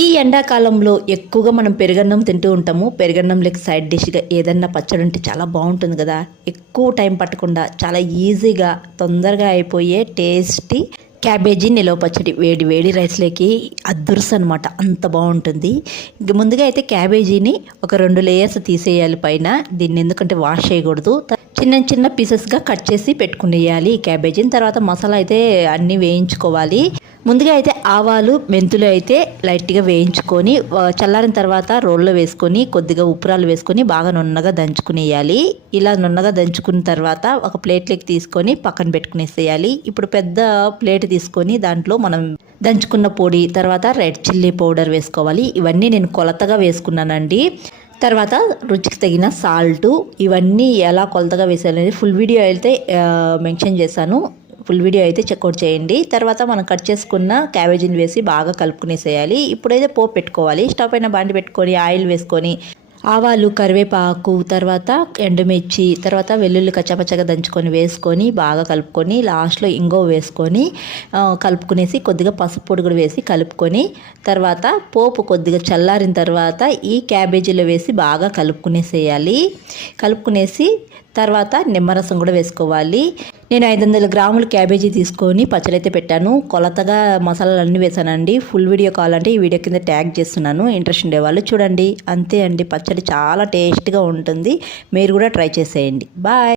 ఈ ఎండాకాలంలో ఎక్కువగా మనం పెరుగన్నం తింటూ ఉంటాము. పెరుగన్నంలోకి సైడ్ డిష్గా ఏదన్నా పచ్చడి ఉంటే చాలా బాగుంటుంది కదా. ఎక్కువ టైం పట్టకుండా చాలా ఈజీగా తొందరగా అయిపోయే టేస్టీ క్యాబేజీ నిలవ పచ్చడి వేడి వేడి రైస్లోకి అద్దుర్స్ అనమాట, అంత బాగుంటుంది. ఇంక ముందుగా అయితే క్యాబేజీని ఒక 2 లేయర్స్ తీసేయాలి పైన. దీన్ని ఎందుకంటే వాష్ చేయకూడదు, చిన్న చిన్న పీసెస్గా కట్ చేసి పెట్టుకునేయాలి ఈ క్యాబేజీని. తర్వాత మసాలా అయితే అన్నీ వేయించుకోవాలి. ముందుగా అయితే ఆవాలు మెంతులు అయితే లైట్గా వేయించుకొని చల్లారిన తర్వాత రోల్లో వేసుకొని కొద్దిగా ఉప్పురాలు వేసుకొని బాగా నున్నగా దంచుకునేయాలి. ఇలా నున్నగా దంచుకున్న తర్వాత ఒక ప్లేట్లోకి తీసుకొని పక్కన పెట్టుకునేసేయాలి. ఇప్పుడు పెద్ద ప్లేట్ తీసుకొని దాంట్లో మనం దంచుకున్న పొడి, తర్వాత రెడ్ చిల్లీ పౌడర్ వేసుకోవాలి. ఇవన్నీ నేను కొలతగా వేసుకున్నానండి. తర్వాత రుచికి తగిన సాల్టు, ఇవన్నీ ఎలా కొలతగా వేసాలనేది ఫుల్ వీడియో అయితే మెన్షన్ చేశాను. ఫుల్ వీడియో అయితే చెక్అవుట్ చేయండి. తర్వాత మనం కట్ చేసుకున్న క్యాబేజీని వేసి బాగా కలుపుకునేసేయాలి. ఇప్పుడైతే పోపు పెట్టుకోవాలి. స్టవ్ పైన బాండి పెట్టుకొని ఆయిల్ వేసుకొని ఆవాలు, కరివేపాకు, తర్వాత ఎండుమిర్చి, తర్వాత వెల్లుల్లి కచ్చాపచ్చగా దంచుకొని వేసుకొని బాగా కలుపుకొని లాస్ట్లో ఇంగువ వేసుకొని కలుపుకునేసి కొద్దిగా పసుపు పొడి కూడా వేసి కలుపుకొని తర్వాత పోపు కొద్దిగా చల్లారిన తర్వాత ఈ క్యాబేజీలో వేసి బాగా కలుపుకునేసేయాలి. కలుపుకునేసి తర్వాత నిమ్మరసం కూడా వేసుకోవాలి. నేను 500 గ్రాములు క్యాబేజీ తీసుకొని పచ్చడి అయితే పెట్టాను. కొలతగా మసాలాలు అన్నీ వేసానండి. ఫుల్ వీడియో కావాలంటే ఈ వీడియో కింద ట్యాగ్ చేస్తున్నాను, ఇంట్రెస్ట్ ఉండేవాళ్ళు చూడండి. అంతే అండి, పచ్చడి చాలా టేస్ట్గా ఉంటుంది. మీరు కూడా ట్రై చేసేయండి. బాయ్.